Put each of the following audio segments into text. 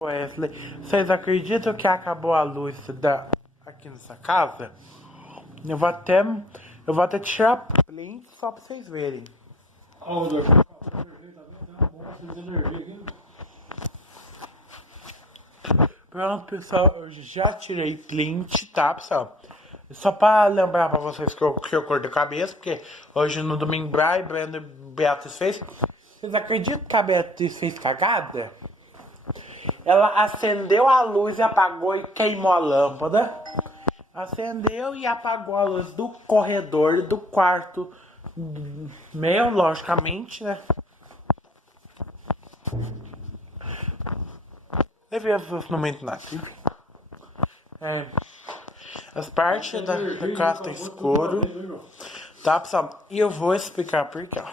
Wesley, vocês acreditam que acabou a luz aqui nessa casa? Eu vou até tirar print só pra vocês verem. Pronto, pessoal, eu já tirei print, tá, pessoal? Só pra lembrar pra vocês que eu cortei a cabeça, porque hoje no domingo Brenda e Beatriz fez. Vocês acreditam que a Beatriz fez cagada? Ela acendeu a luz e apagou e queimou a lâmpada. Acendeu e apagou a luz do corredor, do quarto. Meu, logicamente, né? Levei as pessoas no momento nada, enfim. As partes da casa tá escuro. Tá, pessoal? E eu vou explicar por quê, ó.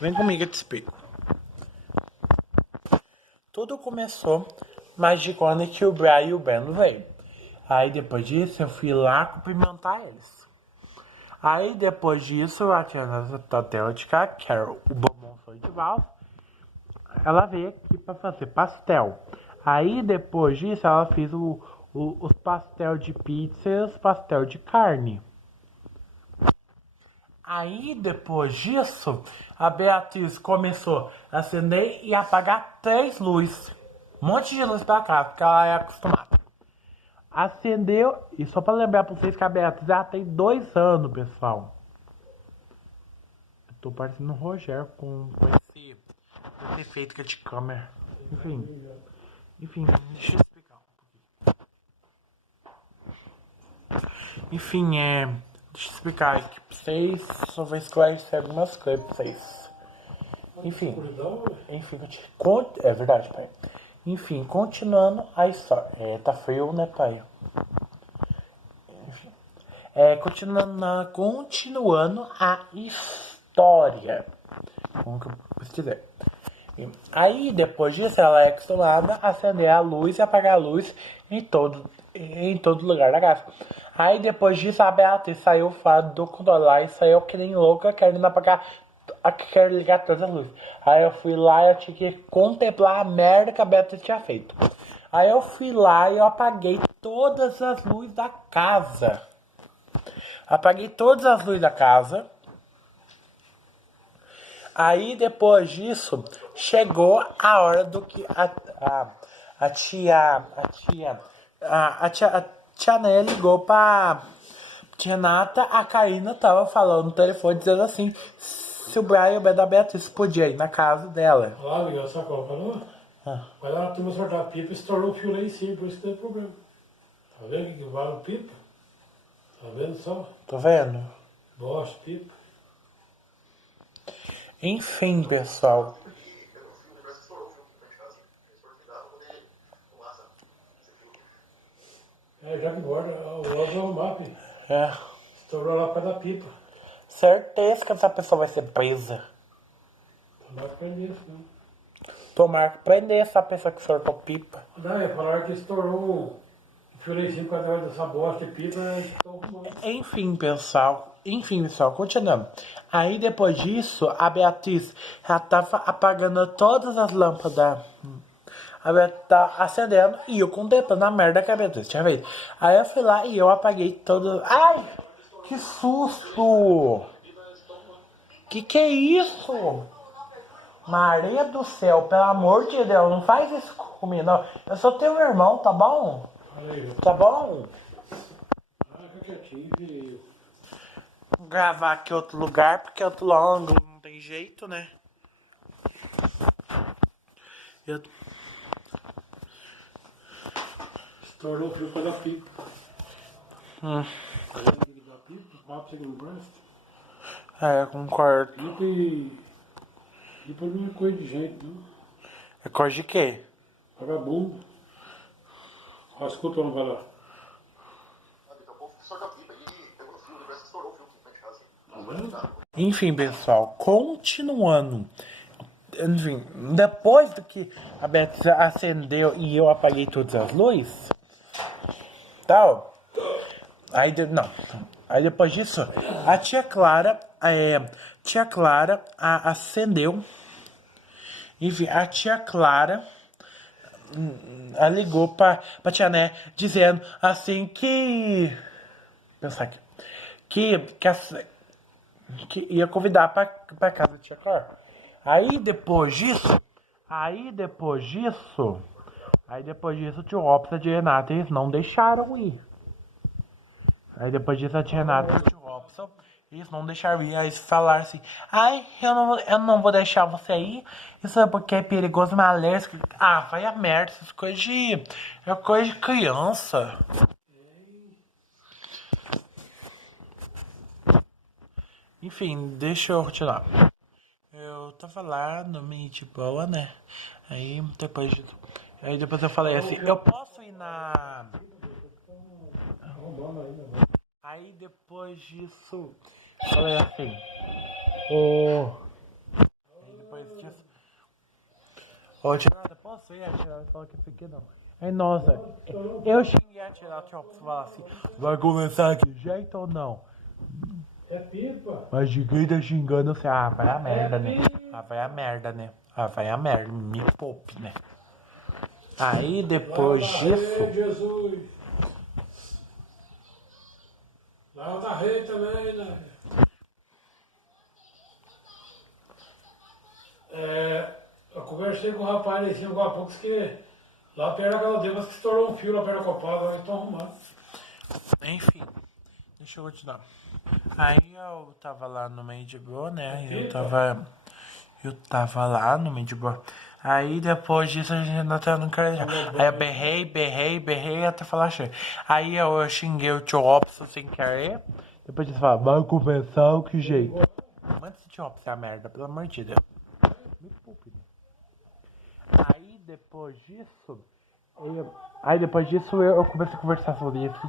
Vem comigo, eu te explico. Tudo começou mais de quando que o Brian e o Ben veio. Aí depois disso eu fui lá cumprimentar eles. Aí depois disso a tia Tatéutica, que era o bombom foi de valsa, ela veio aqui pra fazer pastel. Aí depois disso ela fez os pastel de pizza e os pastel de carne. Aí depois disso, a Beatriz começou a acender e apagar 3 luzes. Um monte de luz pra cá, porque ela é acostumada. Acendeu, e só pra lembrar pra vocês que a Beatriz já tem 2 anos, pessoal. Eu tô parecendo um Rogério com esse efeito que é de câmera. Enfim, deixa eu explicar um pouquinho. Enfim, deixa eu explicar aqui pra vocês. Só vou esclarecer algumas coisas pra vocês. Enfim, é verdade, pai. Enfim, continuando a história. Tá frio, né, pai? Enfim. Continuando a história. Como que eu quiser. Aí, depois disso, ela é acostumada a acender a luz e apagar a luz em todo lugar da casa. Aí, depois disso, a Beatriz saiu fora do controle lá e saiu que nem louca, querendo apagar, quero ligar todas as luzes. Aí eu fui lá e eu tinha que contemplar a merda que a Beatriz tinha feito. Aí eu fui lá e eu apaguei todas as luzes da casa. Apaguei todas as luzes da casa. Aí depois disso, chegou a hora do que a tia Né ligou pra tia Nata. A Karina tava falando no telefone dizendo assim, se o Brian e o Ben da Beatriz podia ir na casa dela. Ah, legal, sabe qual falou? Mas ela tem uma sortar a pipa e estourou o fio lá em cima, por isso que teve problema. Tá vendo que vale o pipa? Tá vendo só? Tô vendo? Bosta, pipa. Enfim, pessoal. Já que borda, o logo é o mapa. Estourou lá perto da pipa. Certeza que essa pessoa vai ser presa. Tomara que prender isso, não. Tomara que prender essa pessoa que soltou pipa. Não, falaram que estourou o fio lá em cima por causa dessa bosta de pipa. Enfim, pessoal, continuando. Aí depois disso, a Beatriz já tava apagando todas as lâmpadas. A Beatriz tá acendendo e eu contemplando a merda que a Beatriz tinha feito. Aí eu fui lá e eu apaguei todas. Ai! Que susto! Que é isso? Maria do céu, pelo amor de Deus, não faz isso comigo, não. Eu só tenho um irmão, tá bom? Tá bom? Fica quietinho, filho. Vou gravar aqui outro lugar, porque outro ângulo não tem jeito, né? Estourou o fio para da pipa. Da pipa, o papo você que não presta. Eu concordo. Pipa não é coisa de gente, não. É coisa de quê? Vagabundo. Ó, escuta o vai lá. Enfim, pessoal, continuando. Enfim, depois do que a Beatriz acendeu e eu apaguei todas as luzes, tal, Não. Aí depois disso, a tia Clara acendeu. Enfim, a tia Clara ligou pra tia Né, dizendo assim pensar aqui, que ia convidar pra casa da tia Clara. Aí depois disso, o tio Robson e a tia Renata, eles não deixaram ir. Aí depois disso, a tia Renata e o tio Robson, eles não deixaram ir. Aí eles falaram assim, eu não vou deixar você ir, isso é porque é perigoso, maléfico. Vai a merda, essas coisas é coisa de criança. Enfim, deixa eu continuar. Eu tava lá no meio de boa, né? Aí depois eu falei assim, eu posso ir na... Aí depois disso, falei assim, Aí depois disso, tirada, posso ir? A tirada falou que fiquei não. Aí, nossa, eu xinguei a tirada, pra falar assim, vai começar aqui, jeito ou não? É pipa. Mas ninguém tá xingando assim, vai a merda, né? Vai a merda, né? Vai a merda, me poupe, né? Aí depois disso... Jesus. Lá da rede também, né? Eu conversei com o rapaz ali, agora há pouco, que lá perto da casa dele, mas que estourou um fio lá perto da Copada, agora estão arrumando. Enfim, deixa eu continuar. Aí eu tava lá no meio de boa, né? Eu tava lá no meio de boa. Aí depois disso a gente ainda tá no cara. Aí eu berrei até falar cheio. Aí eu xinguei o tio Robson sem querer. Depois disso fala, vai conversar o que jeito. Manda esse tio Robson a merda, pelo amor de Deus. Me poupe, né? Aí depois disso eu comecei a conversar sobre isso.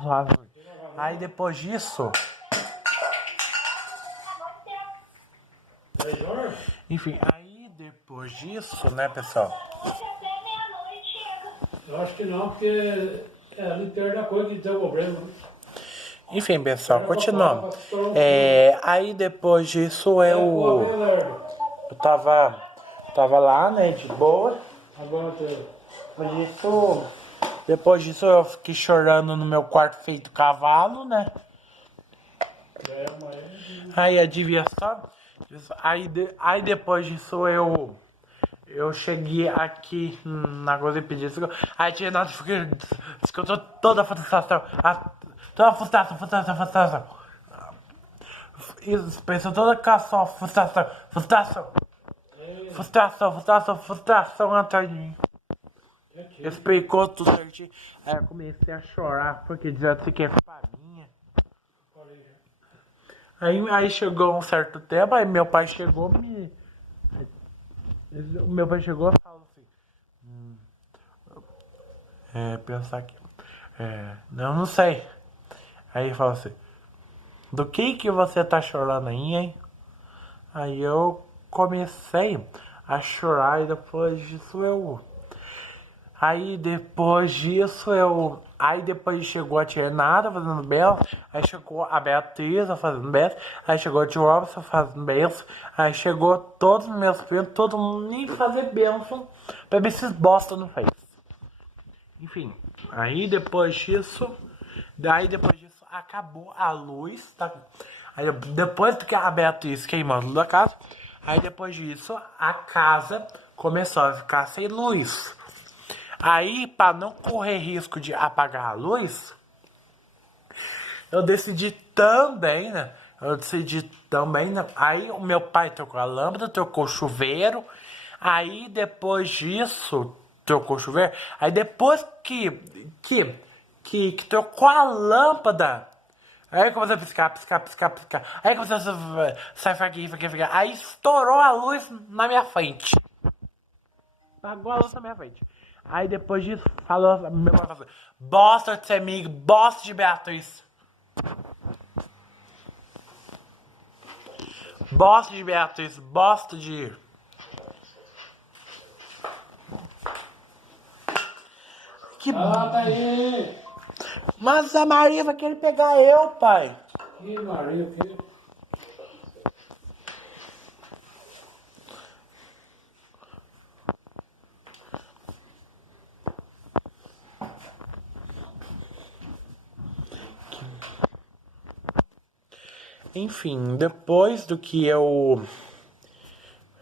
Aí depois disso. Enfim, aí depois disso, né, pessoal? Eu acho que não, porque é ali perto da coisa que tem o problema. Enfim, pessoal, continuando. Aí depois disso eu tava lá, né, de boa. Depois disso eu fiquei chorando no meu quarto feito cavalo, né? Aí adivinha só? Aí depois disso eu cheguei aqui na coisa e pedi isso. Aí tinha nada, escutou toda a frustração. Toda a frustração. Isso, pensou toda a sua frustração atrás de mim. Explicou tudo certinho. Aí eu comecei a chorar, porque dizia assim que é culpa minha. Aí chegou um certo tempo, aí meu pai chegou e falou assim, pensar aqui, não sei. Aí ele falou assim, do que você tá chorando aí, hein? Aí eu comecei a chorar e depois disso Aí depois chegou a tia Renata fazendo belo, aí chegou a Beatriz fazendo belo, aí chegou o tio Robson fazendo belo, aí chegou todos os meus filhos, todo mundo nem fazer bênção pra ver se bosta não fez. Enfim, aí depois disso acabou a luz, tá? Aí depois que a Beatriz queimou tudo da casa, aí depois disso a casa começou a ficar sem luz. Aí, para não correr risco de apagar a luz, eu decidi também, né? Aí o meu pai trocou a lâmpada, trocou o chuveiro. Aí depois disso, trocou o chuveiro. Aí depois que trocou a lâmpada, aí começou a piscar. Aí começou a sair faquinha. Aí estourou a luz na minha frente. Apagou a luz na minha frente. Aí depois disso, falou, meu pai falou, bosta de ser amigo, bosta de Beatriz. Bosta de Beatriz, bosta de... Tá aí! Mas a Maria vai querer pegar eu, pai. Que Maria, o quê? Enfim, depois do que eu...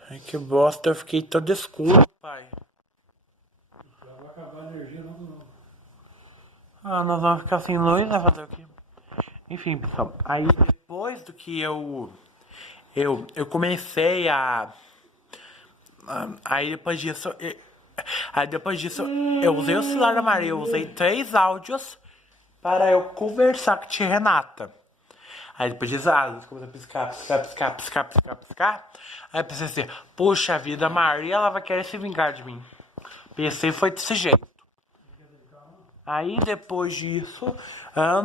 Ai, que bosta, eu fiquei todo escuro, pai. Já vai acabar a energia logo não. Ah, nós vamos ficar sem luz, né? Fazer o quê? Enfim, pessoal, aí depois do que eu comecei aí depois disso, eu usei o celular da Maria, eu usei 3 áudios para eu conversar com a tia Renata. Aí depois disso, a luz começou a piscar. Aí eu pensei assim, puxa vida, a Maria, ela vai querer se vingar de mim. Pensei, foi desse jeito. Aí depois disso, eu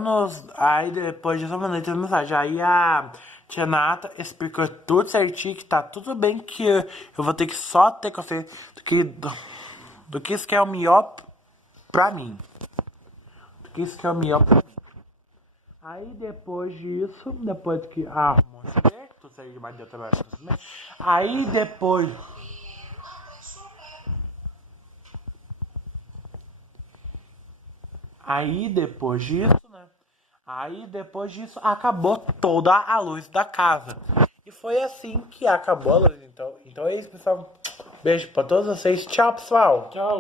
mandei essa mensagem. Aí a tia Nata explicou tudo certinho, que tá tudo bem, que eu vou ter que só ter consciência do que isso que é o melhor pra mim. Do que isso que é o melhor pra mim. Aí depois disso, depois que arrumou esse certo, sei demais de trabalho. Aí depois disso, né? Aí depois disso acabou toda a luz da casa. E foi assim que acabou a luz. Então é isso, pessoal. Beijo pra todos vocês. Tchau, pessoal. Tchau.